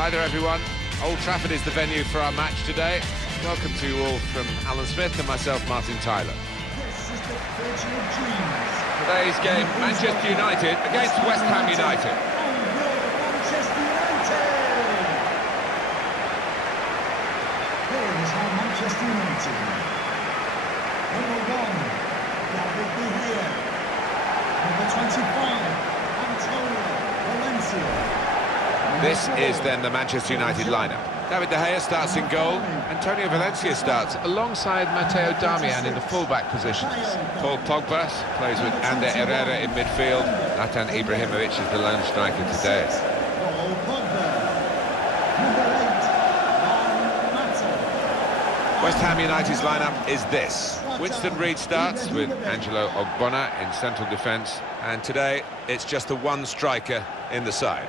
Hi there everyone. Old Trafford is the venue for our match today. Welcome to you all from Alan Smith and myself, Martin Tyler. This is the pitch of dreams. Today's game, Manchester United against West Ham United. Manchester United! Here is how Manchester United. Number 1, David De Gea. Number 25, Antonio Valencia. This is then the Manchester United lineup. David De Gea starts in goal. Antonio Valencia starts alongside Matteo Darmian in the full-back positions. Paul Pogba plays with Ander Herrera in midfield. Zlatan Ibrahimovic is the lone striker today. Paul Pogba. Number 8, Juan Mata. West Ham United's lineup is this. Winston Reid starts with Angelo Ogbonna in central defence. And today, it's just the one striker in the side.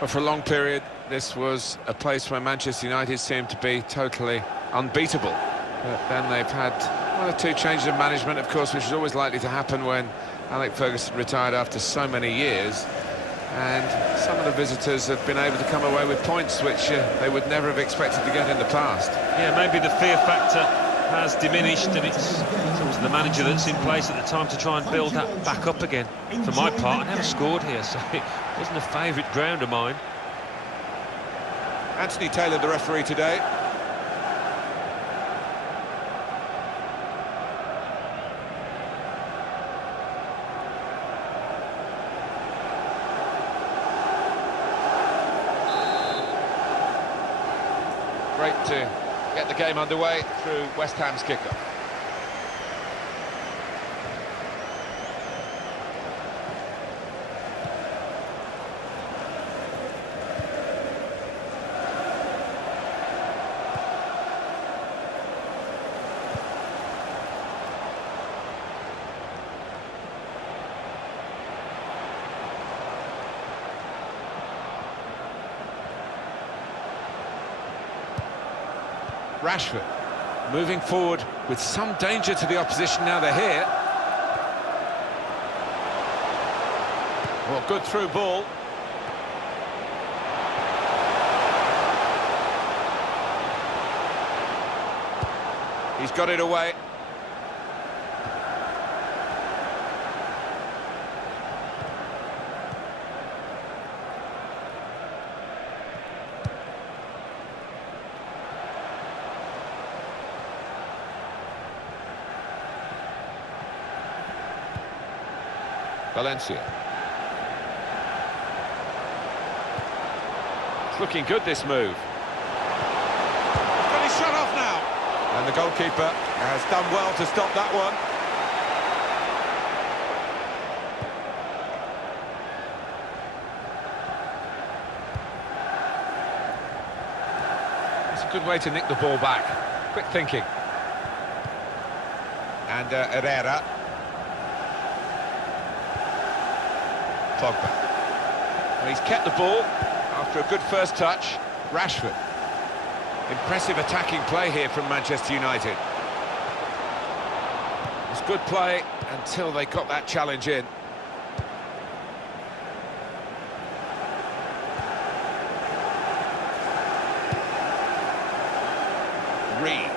But for a long period, this was a place where Manchester United seemed to be totally unbeatable. But then they've had one or two changes of management, of course, which is always likely to happen when Alex Ferguson retired after so many years. And some of the visitors have been able to come away with points which they would never have expected to get in the past. Yeah, maybe the fear factor has diminished, and it's the manager that's in place at the time to try and build that back up again. For my part, I never scored here, so it wasn't a favourite ground of mine. Anthony Taylor, the referee today. Great to get the game underway through West Ham's kickoff. Rashford moving forward with some danger to the opposition now they're here. Well, good through ball. He's got it away. Valencia. It's looking good, this move. He's got his shot off now. And the goalkeeper has done well to stop that one. It's a good way to nick the ball back. Quick thinking. And Herrera. Pogba. Well, he's kept the ball after a good first touch. Rashford. Impressive attacking play here from Manchester United. It's good play until they got that challenge in. Reid.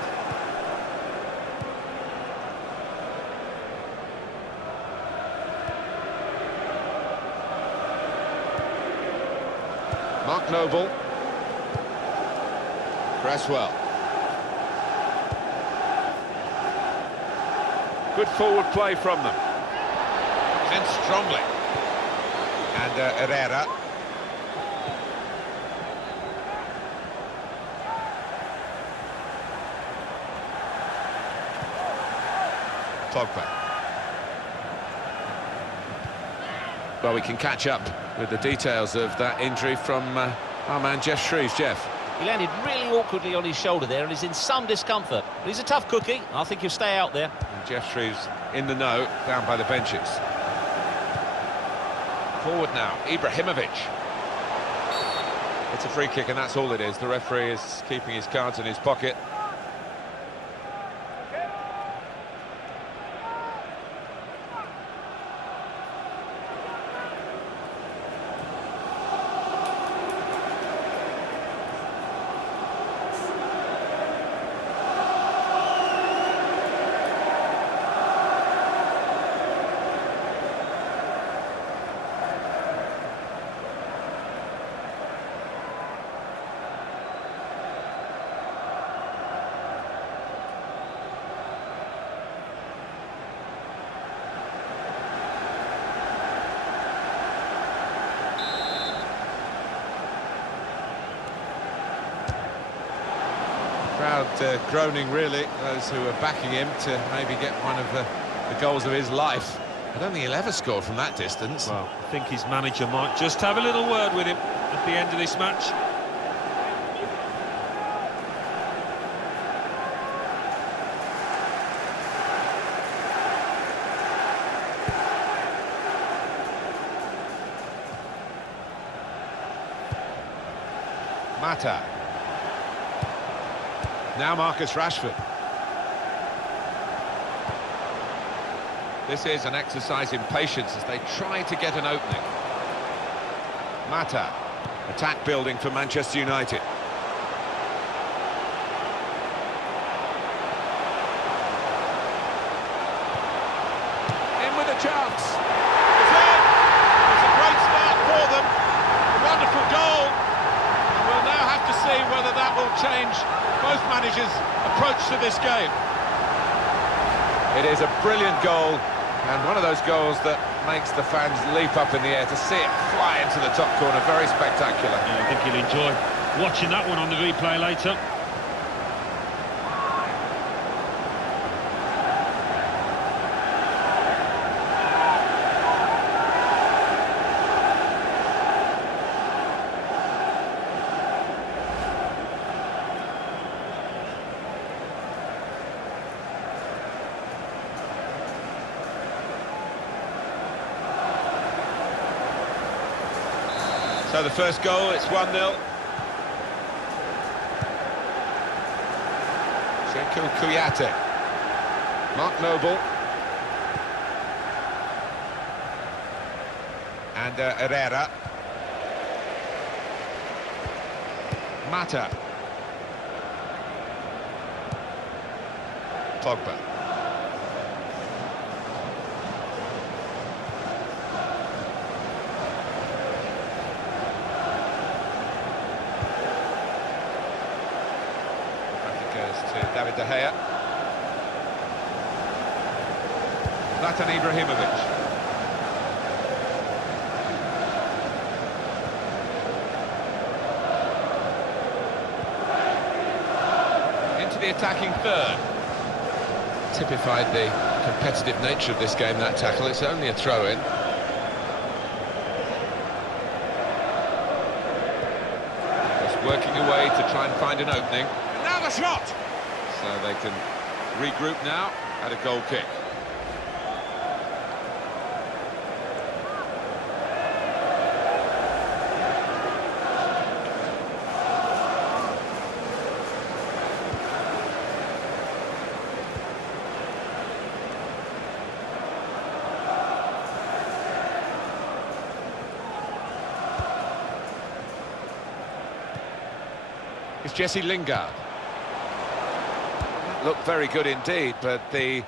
Mark Noble. Cresswell. Good forward play from them. In strongly. And Herrera. Pogba. Well, we can catch up with the details of that injury from our man Jeff Shreves. Jeff. He landed really awkwardly on his shoulder there and is in some discomfort. He's a tough cookie. I think he'll stay out there. And Jeff Shreve's in the know, down by the benches. Forward now, Ibrahimovic. It's a free kick and that's all it is. The referee is keeping his cards in his pocket. Crowd groaning really, those who are backing him to maybe get one of the goals of his life. I don't think he'll ever score from that distance. Well, I think his manager might just have a little word with him at the end of this match. Mata. Now Marcus Rashford. This is an exercise in patience as they try to get an opening. Mata. Attack building for Manchester United. In with a chance. It's in. It's a great start for them. A wonderful goal. And we'll now have to see whether that will change both managers' approach to this game. It is a brilliant goal, and one of those goals that makes the fans leap up in the air to see it fly into the top corner. Very spectacular. Yeah, I think you'll enjoy watching that one on the replay later. So the first goal, it's 1-0. Sekou Kouyaté. Mark Noble. And Herrera. Mata. Pogba. To David De Gea. Zlatan Ibrahimovic. Into the attacking third. Typified the competitive nature of this game, that tackle. It's only a throw-in. Just working away to try and find an opening. And now the shot! So they can regroup now at a goal kick. It's Jesse Lingard. Looked very good indeed, but the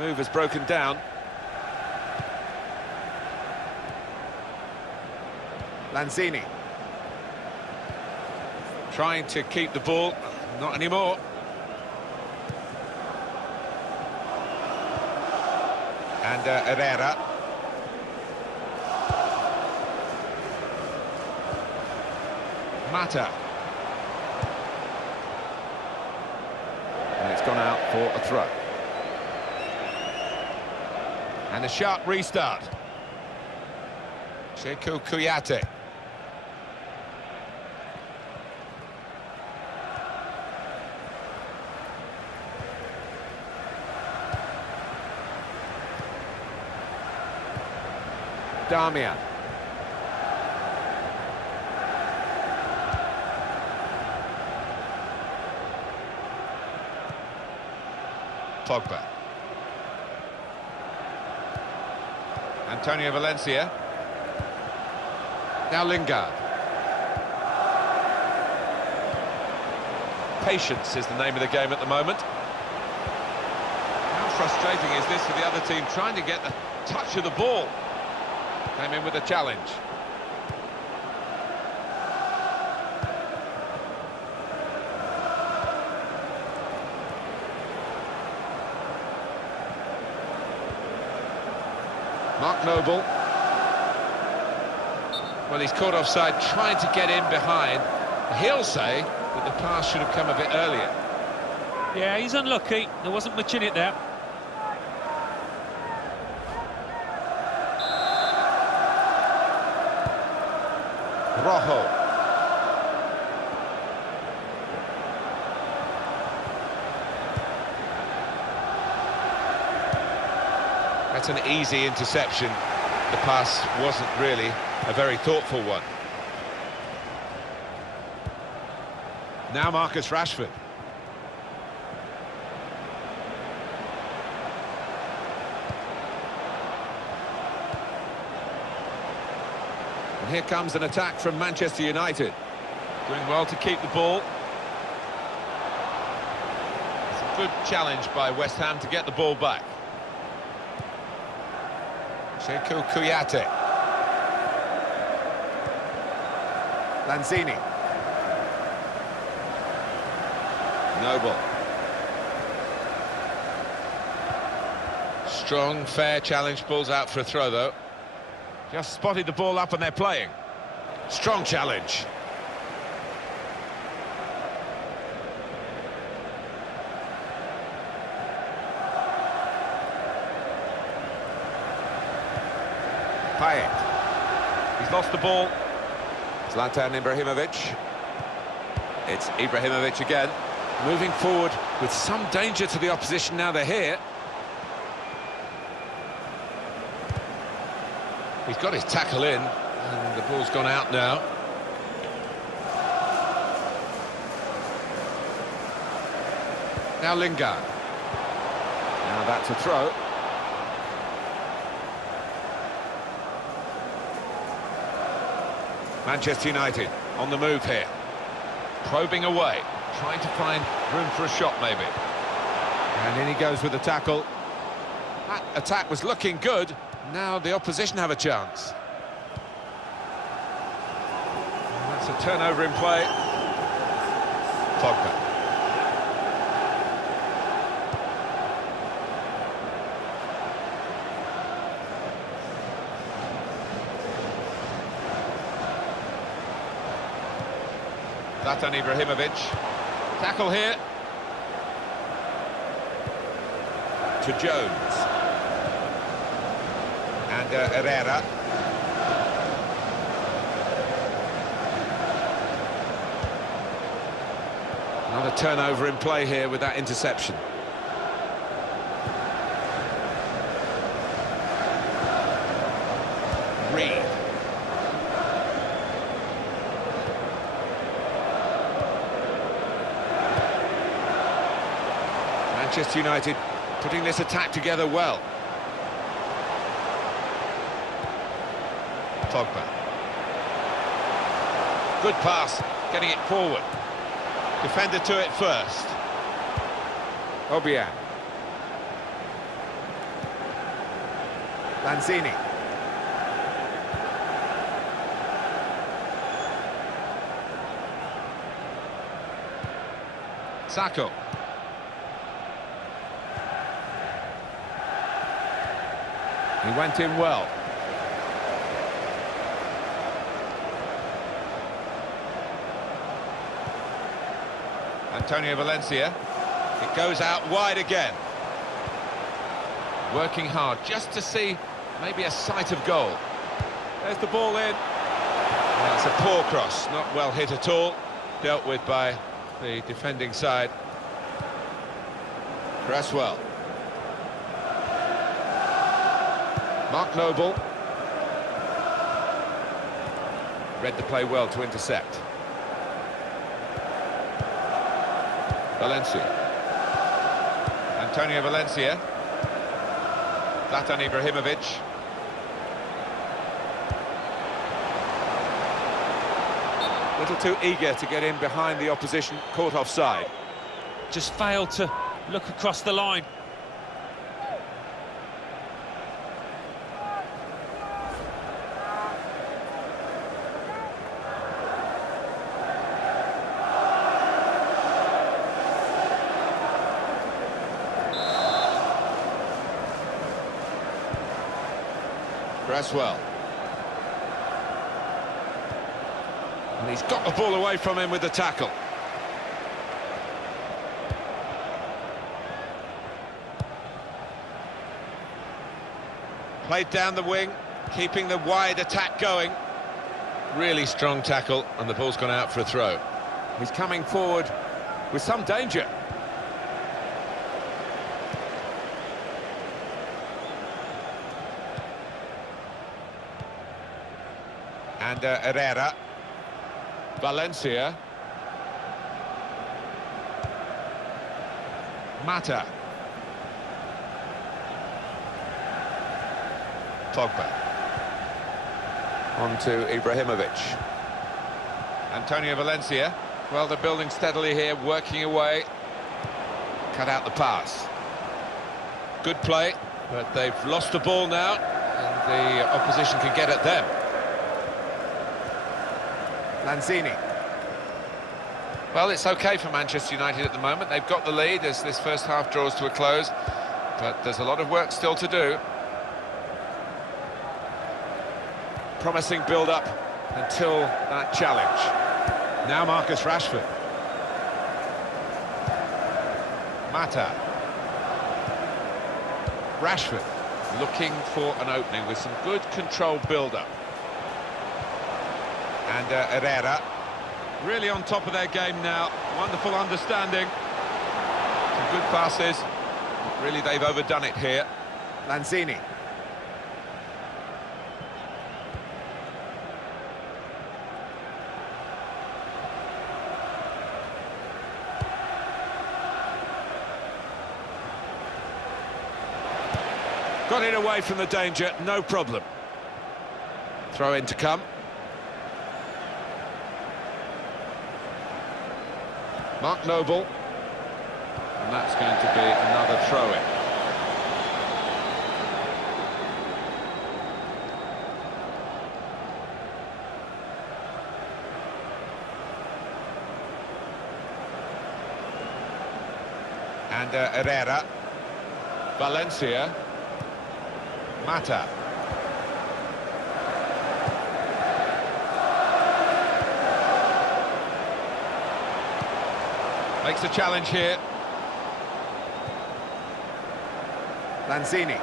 move has broken down. Lanzini. Trying to keep the ball, not anymore. And Herrera. Mata. And it's gone out for a throw. And a sharp restart. Sekou Kouyaté. Damian. Pogba. Antonio Valencia. Now Lingard. Patience is the name of the game at the moment. How frustrating is this for the other team, trying to get the touch of the ball? Came in with a challenge. Mark Noble. Well, he's caught offside, trying to get in behind. He'll say that the pass should have come a bit earlier. Yeah, he's unlucky. There wasn't much in it there. Rojo. That's an easy interception. The pass wasn't really a very thoughtful one. Now Marcus Rashford. And here comes an attack from Manchester United. Doing well to keep the ball. It's a good challenge by West Ham to get the ball back. Shekou Kouyaté. Lanzini. Noble. Strong, fair challenge, balls out for a throw though. Just spotted the ball up and they're playing. Strong challenge. Payet. He's lost the ball. Zlatan Ibrahimovic. It's Ibrahimovic again. Moving forward with some danger to the opposition now they're here. He's got his tackle in, and the ball's gone out now. Now Lingard. Now that's a throw. Manchester United on the move here. Probing away, trying to find room for a shot maybe. And in he goes with the tackle. That attack was looking good. Now the opposition have a chance. And that's a turnover in play. Pogba. Zlatan Ibrahimovic. Tackle here. To Jones. And Herrera. Another turnover in play here with that interception. Reed. Manchester United putting this attack together well. Pogba. Good pass, getting it forward. Defender to it first. Albion. Lanzini. Sacco. He went in well. Antonio Valencia. It goes out wide again. Working hard just to see maybe a sight of goal. There's the ball in. Well, it's a poor cross, not well hit at all. Dealt with by the defending side. Cresswell. Mark Noble. Read the play well to intercept. Valencia. Antonio Valencia. Zlatan Ibrahimovic. Little too eager to get in behind the opposition, caught offside. Just failed to look across the line. Cresswell. And he's got the ball away from him with the tackle. Played down the wing, keeping the wide attack going. Really strong tackle, and the ball's gone out for a throw. He's coming forward with some danger. And Herrera. Valencia. Mata. Pogba. On to Ibrahimovic. Antonio Valencia. Well, they're building steadily here, working away. Cut out the pass. Good play, but they've lost the ball now, and the opposition can get at them. Lanzini. Well, it's okay for Manchester United at the moment. They've got the lead as this first half draws to a close, but there's a lot of work still to do. Promising build-up until that challenge. Now Marcus Rashford. Mata. Rashford looking for an opening with some good controlled build-up. And Herrera, really on top of their game now. Wonderful understanding. Some good passes. Really, they've overdone it here. Lanzini. Got it away from the danger, no problem. Throw in to come. Mark Noble, and that's going to be another throw-in. And Herrera, Valencia, Mata. Makes a challenge here. Lanzini.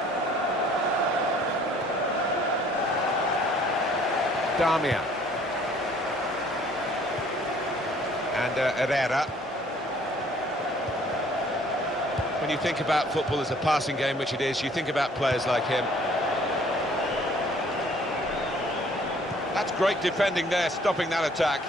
Damian. And Herrera. When you think about football as a passing game, which it is, you think about players like him. That's great defending there, stopping that attack.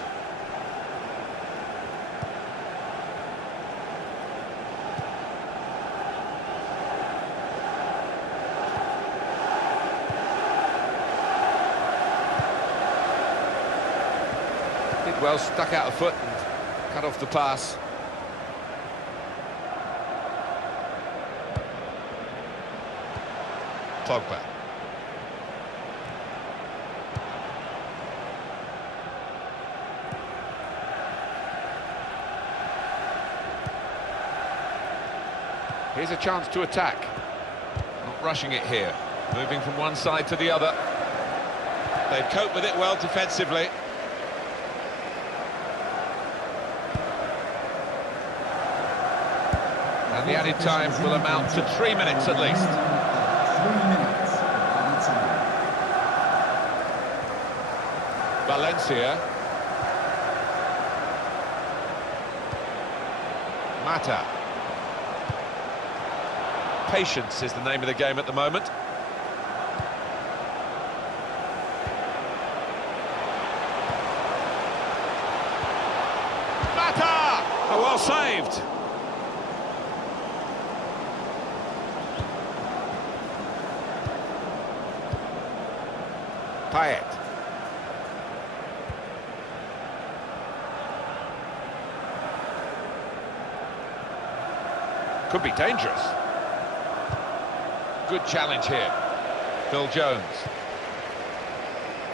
Did well, stuck out a foot and cut off the pass. Pogba. Here's a chance to attack. Not rushing it here. Moving from one side to the other. They've coped with it well defensively. And the added time will amount to 3 minutes at least. 3 minutes added time. Valencia. Mata. Patience is the name of the game at the moment. Morata! Oh, well saved. Payet. Could be dangerous. Good challenge here. Phil Jones.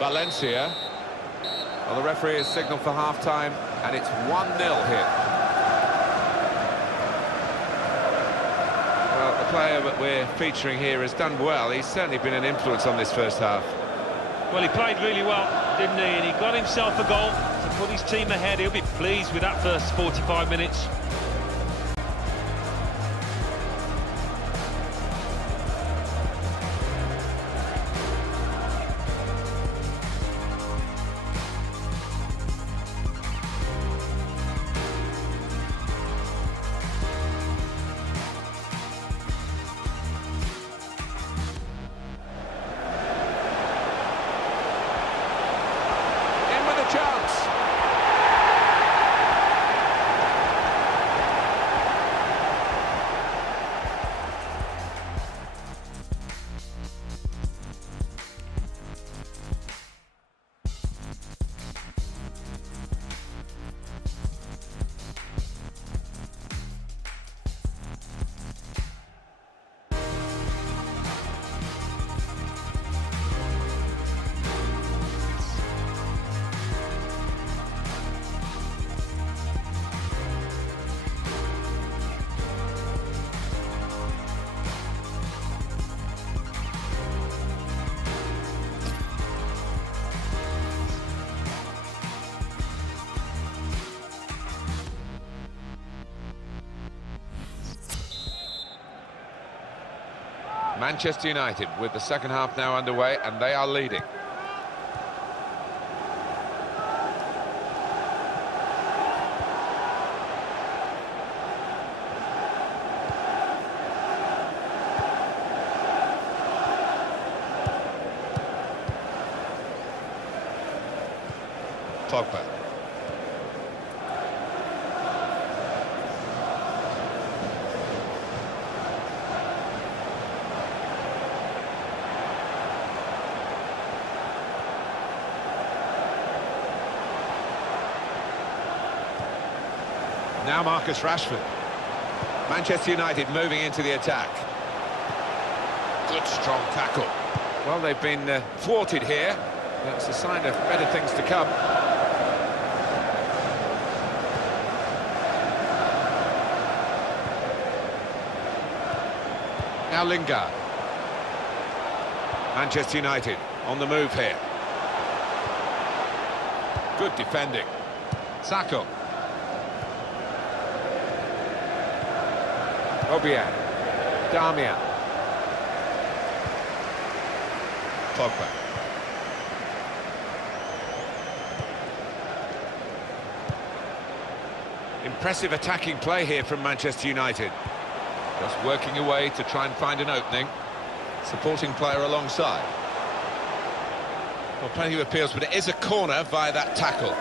Valencia. Well, the referee has signalled for half-time, and it's 1-0 here. Well, the player that we're featuring here has done well. He's certainly been an influence on this first half. Well, he played really well, didn't he? And he got himself a goal to put his team ahead. He'll be pleased with that first 45 minutes. Chance. Manchester United with the second half now underway, and they are leading. Pogba. Now Marcus Rashford. Manchester United moving into the attack. Good strong tackle. Well, they've been thwarted here. That's a sign of better things to come. Now Lingard. Manchester United on the move here. Good defending. Sacco. Obiang. Darmian. Pogba. Impressive attacking play here from Manchester United. Just working away to try and find an opening. Supporting player alongside. Well, plenty of appeals, but it is a corner via that tackle.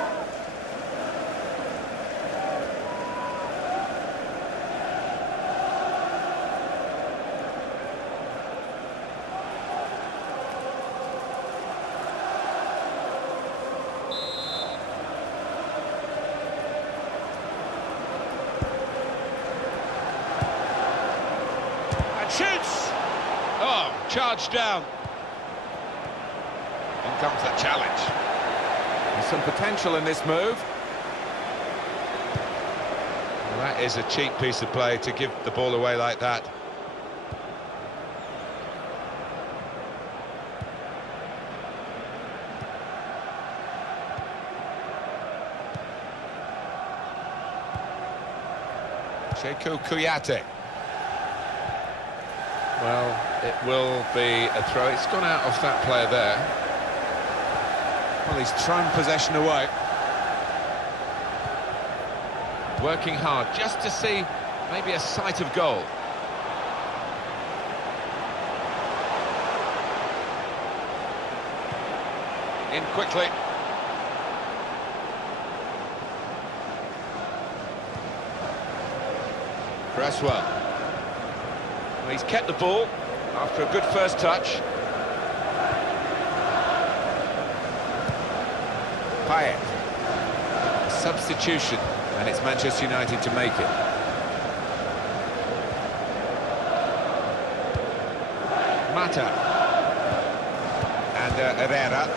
Shoots! Oh, charged down. In comes the challenge. There's some potential in this move. Well, that is a cheap piece of play to give the ball away like that. Checo Kouyaté. Well, it will be a throw. It's gone out off that player there. Well, he's thrown possession away. Working hard just to see maybe a sight of goal. In quickly. Cresswell. Well, he's kept the ball after a good first touch. Payet. Substitution, and it's Manchester United to make it. Mata. And Herrera.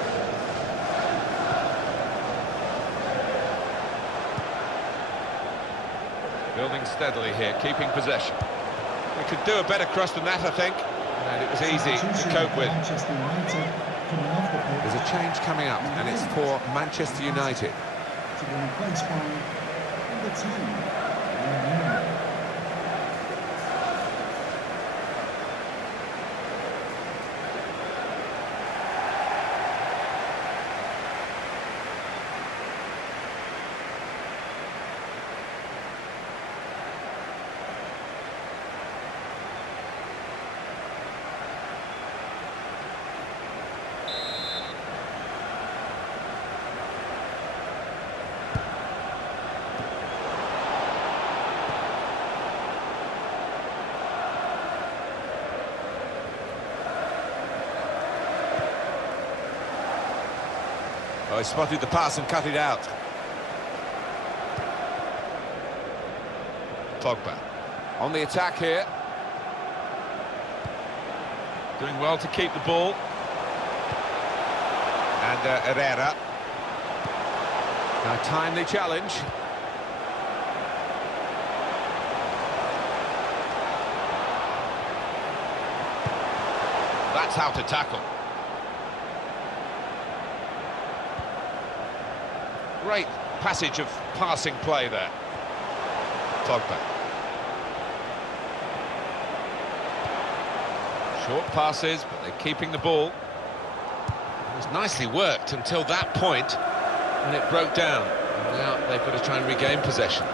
Building steadily here, keeping possession. We could do a better cross than that, I think. And it was easy to cope with. There's a change coming up, and it's for Manchester United. To be replaced by number 10, MUN. Oh, he spotted the pass and cut it out. Pogba on the attack here. Doing well to keep the ball. And Herrera. A timely challenge. That's how to tackle. Great passage of passing play there. Pogba. Short passes, but they're keeping the ball. It was nicely worked until that point, and it broke down. And now they've got to try and regain possession.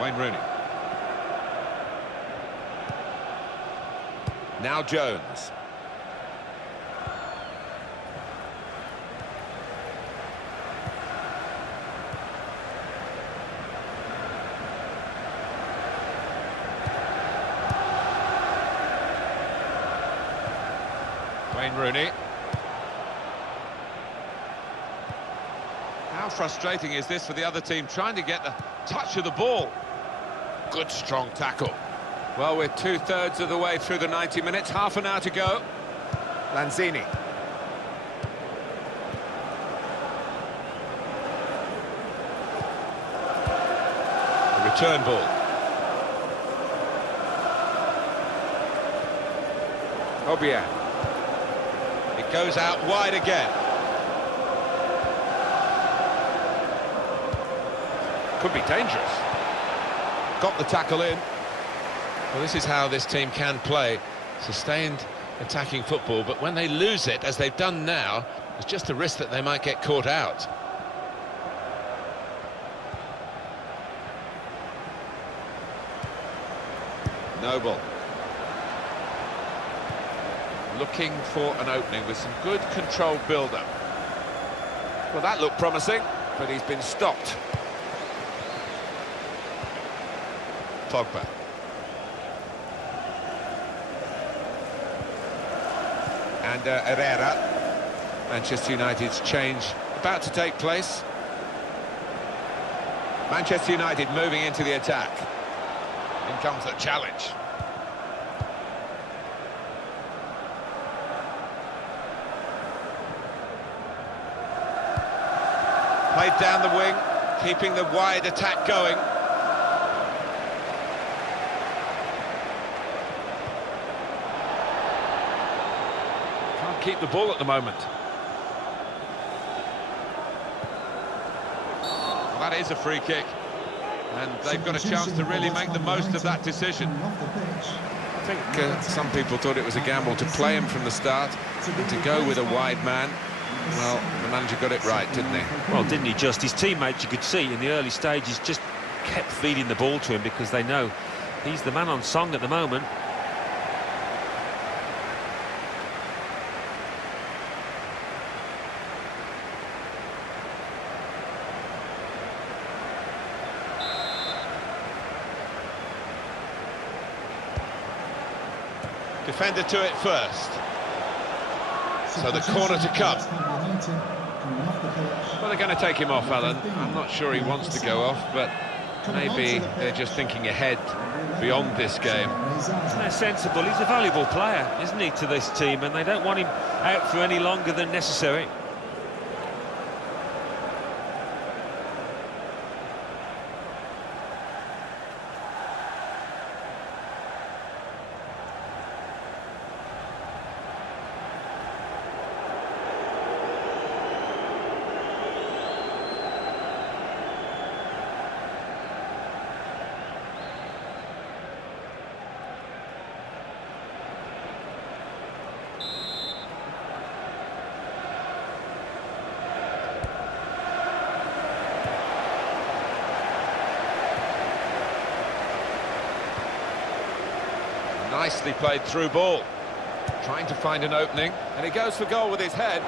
Wayne Rooney. Now Jones. Wayne Rooney. How frustrating is this for the other team, trying to get the touch of the ball? Good strong tackle. Well, we're two-thirds of the way through the 90 minutes, half an hour to go. Lanzini. The return ball. Albion. It goes out wide again. Could be dangerous. Got the tackle in. Well, this is how this team can play. Sustained attacking football, but when they lose it, as they've done now, there's just a risk that they might get caught out. Noble. Looking for an opening with some good controlled build-up. Well, that looked promising, but he's been stopped. Pogba. And Herrera. Manchester United's change about to take place. Manchester United moving into the attack. In comes the challenge. Played down the wing, keeping the wide attack going. Can't keep the ball at the moment. Well, that is a free kick, and they've got a chance to really make the most of that decision. I think some people thought it was a gamble to play him from the start and to go with a wide man. Well, the manager got it right, didn't he? Well, didn't he just? His teammates, you could see in the early stages, just kept feeding the ball to him because they know he's the man on song at the moment. Defender to it first. So the corner to come. Well, they're going to take him off, Alan. I'm not sure he wants to go off, but maybe they're just thinking ahead beyond this game. They're sensible. He's a valuable player, isn't he, to this team, and they don't want him out for any longer than necessary. Nicely played through ball. Trying to find an opening, and he goes for goal with his head.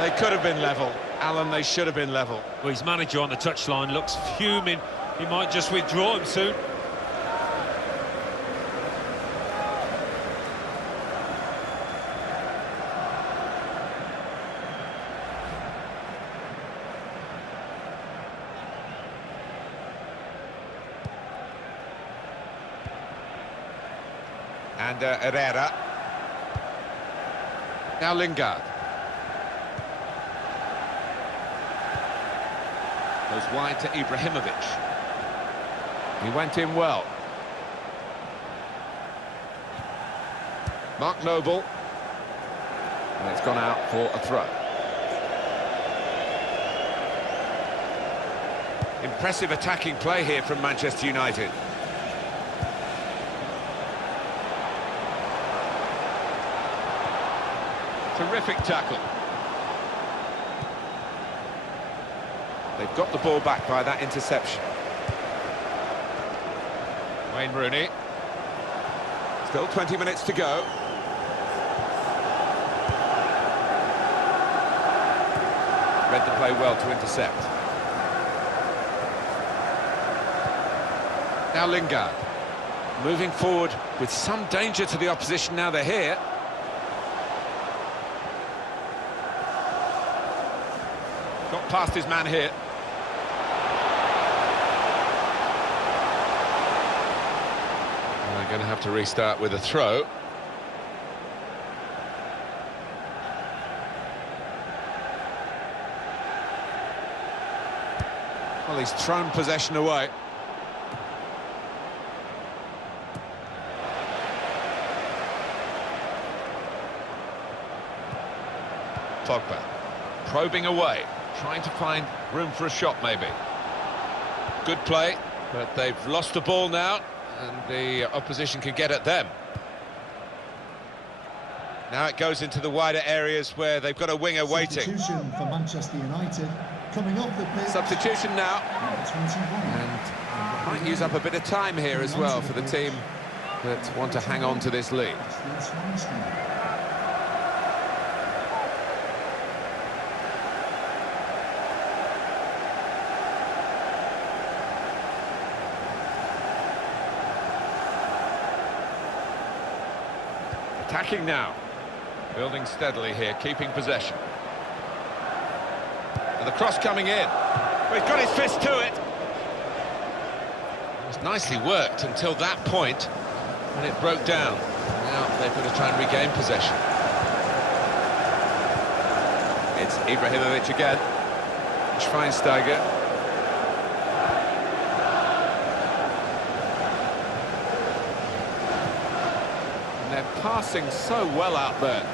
They could have been level. Alan, they should have been level. Well, his manager on the touchline looks fuming. He might just withdraw him soon. And Herrera. Now Lingard. Goes wide to Ibrahimovic. He went in well. Mark Noble. And it's gone out for a throw. Impressive attacking play here from Manchester United. Terrific tackle. They've got the ball back by that interception. Wayne Rooney. Still 20 minutes to go. Read the play well to intercept. Now Lingard. Moving forward with some danger to the opposition now they're here. Got past his man here. And they're going to have to restart with a throw. Well, he's thrown possession away. Pogba probing away. Trying to find room for a shot, maybe. Good play, but they've lost the ball now, and the opposition can get at them. Now it goes into the wider areas where they've got a winger waiting. Substitution for Manchester United. Coming off the pitch. Substitution now. Number 21. And might use up a bit of time here as well for the team that want to hang on to this lead. Attacking now, building steadily here, keeping possession. And the cross coming in. Well, he's got his fist to it. It was nicely worked until that point when it broke down. Now they've got to try and regain possession. It's Ibrahimovic again. Schweinsteiger. They're passing so well out there.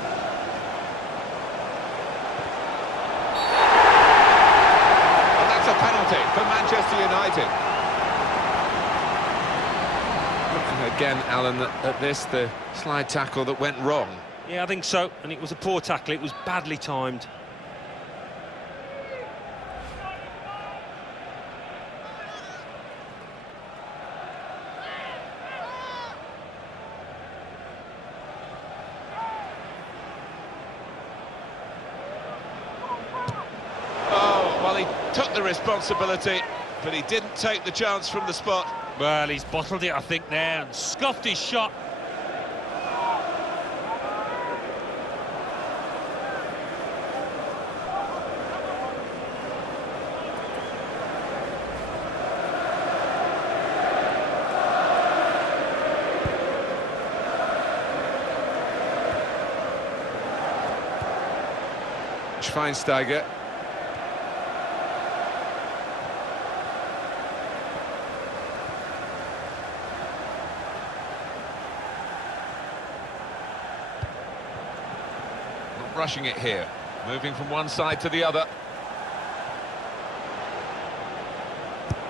And that's a penalty for Manchester United. Looking again, Alan, at this, the slide tackle that went wrong. Yeah, I think so, and it was a poor tackle. It was badly timed. He took the responsibility, but he didn't take the chance from the spot. Well, he's bottled it, I think, there, and scuffed his shot. Schweinsteiger. Not rushing it here. Moving from one side to the other.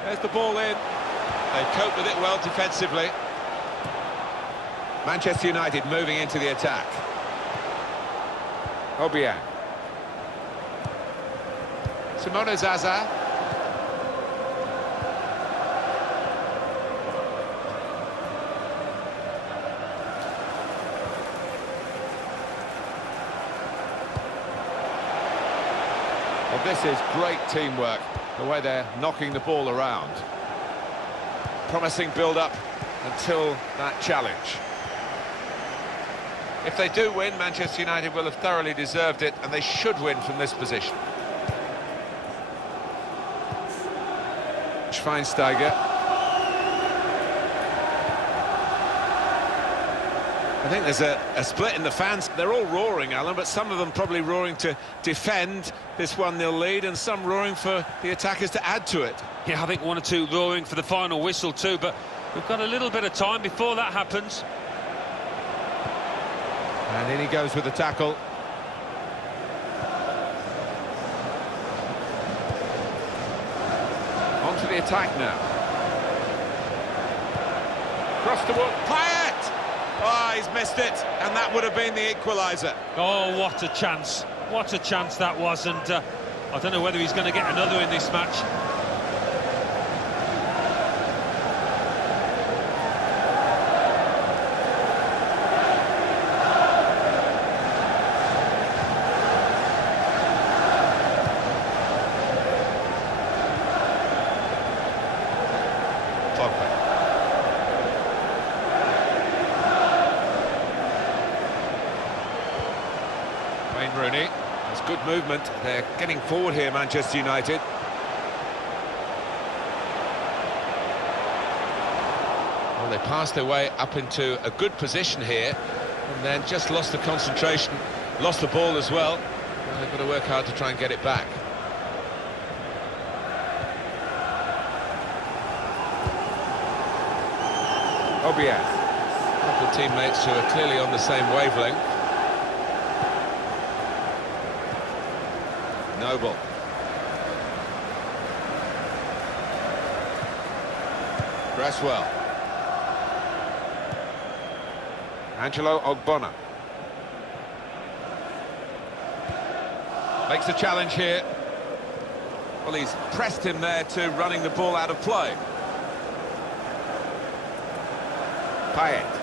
There's the ball in. They cope with it well defensively. Manchester United moving into the attack. Obiang. Simone Zaza. Well, this is great teamwork, the way they're knocking the ball around. Promising build-up until that challenge. If they do win, Manchester United will have thoroughly deserved it, and they should win from this position. Schweinsteiger. I think there's a split in the fans. They're all roaring, Alan, but some of them probably roaring to defend this 1-0 lead, and some roaring for the attackers to add to it. Yeah, I think one or two roaring for the final whistle too, but we've got a little bit of time before that happens. And in he goes with the tackle. On to the attack now. Cross the wall. Payet! Oh, he's missed it, and that would have been the equaliser. Oh, what a chance. What a chance that was, and I don't know whether he's going to get another in this match. Wayne Rooney. There's good movement. They're getting forward here, Manchester United. Well, they passed their way up into a good position here, and then just lost the concentration, lost the ball as well. Well, they've got to work hard to try and get it back. Obiang. A couple of teammates who are clearly on the same wavelength. Noble. Cresswell. Angelo Ogbonna. Makes a challenge here. Well, he's pressed him there to running the ball out of play. Payet.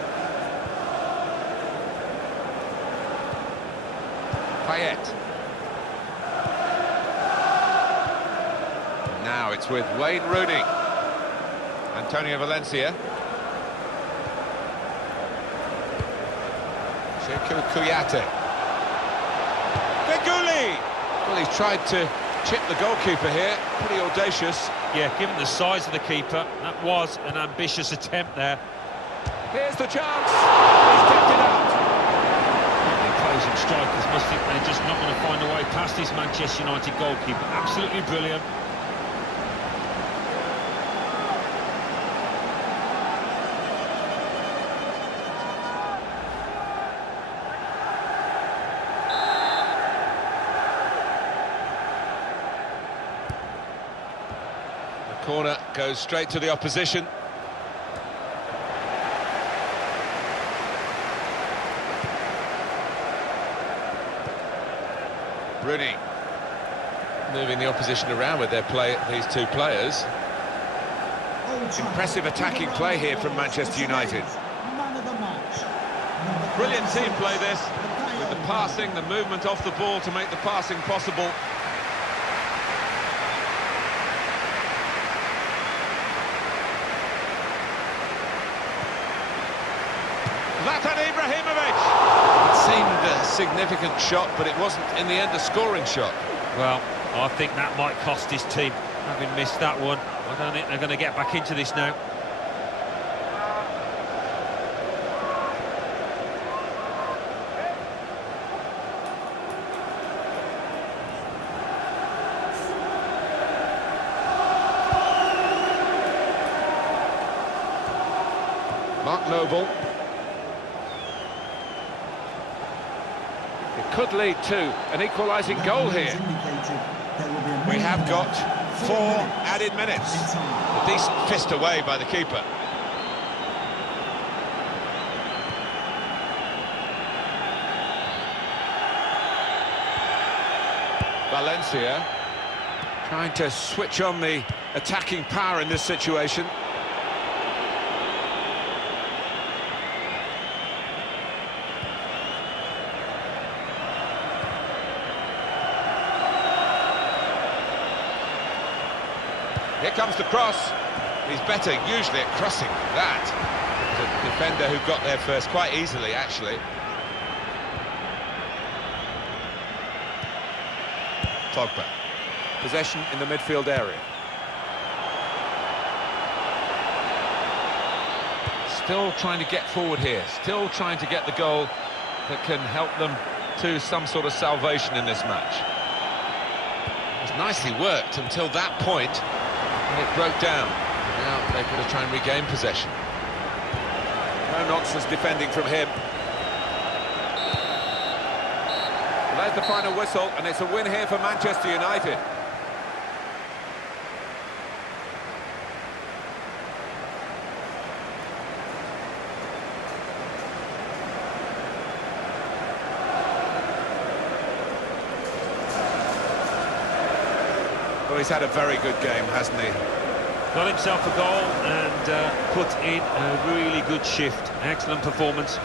Payet. Now it's with Wayne Rooney. Antonio Valencia. Sekou Kouyaté. Feghouli! Well, he's tried to chip the goalkeeper here. Pretty audacious. Yeah, given the size of the keeper, that was an ambitious attempt there. Here's the chance. He's kept it out. The opposing strikers must think they're just not going to find a way past this Manchester United goalkeeper. Absolutely brilliant. The corner goes straight to the opposition. Rooney moving the opposition around with their play, these two players. Impressive attacking play here from Manchester United. Brilliant team play this, with the passing, the movement off the ball to make the passing possible. Zlatan Ibrahimovic! It seemed a significant shot, but it wasn't in the end a scoring shot. Well, I think that might cost his team, having missed that one. I don't think they're going to get back into this now. noble. It could lead to an equalising goal here. We have got 4 added minutes. A decent fist away by the keeper. Valencia Trying to switch on the attacking power in this situation. Here comes the cross. He's better usually at crossing than that. The defender who got there first quite easily, actually. Pogba. Possession in the midfield area. Still trying to get forward here. Still trying to get the goal that can help them to some sort of salvation in this match. It was nicely worked until that point. And it broke down. Now they've got to try and regain possession. No nonsense defending from him. Well, there's the final whistle, and it's a win here for Manchester United. Well, he's had a very good game, hasn't he? Got himself a goal and put in a really good shift. Excellent performance.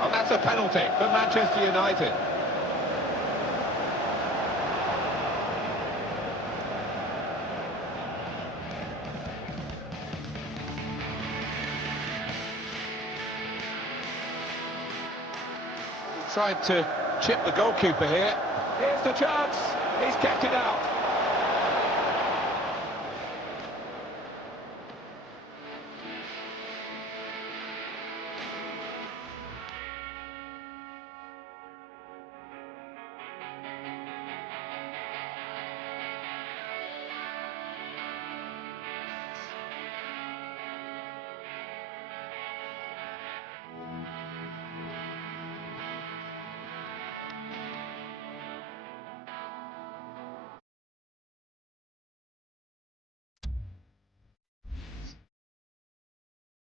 Oh, that's a penalty for Manchester United. Tried to chip the goalkeeper here. Here's the chance. He's kept it out.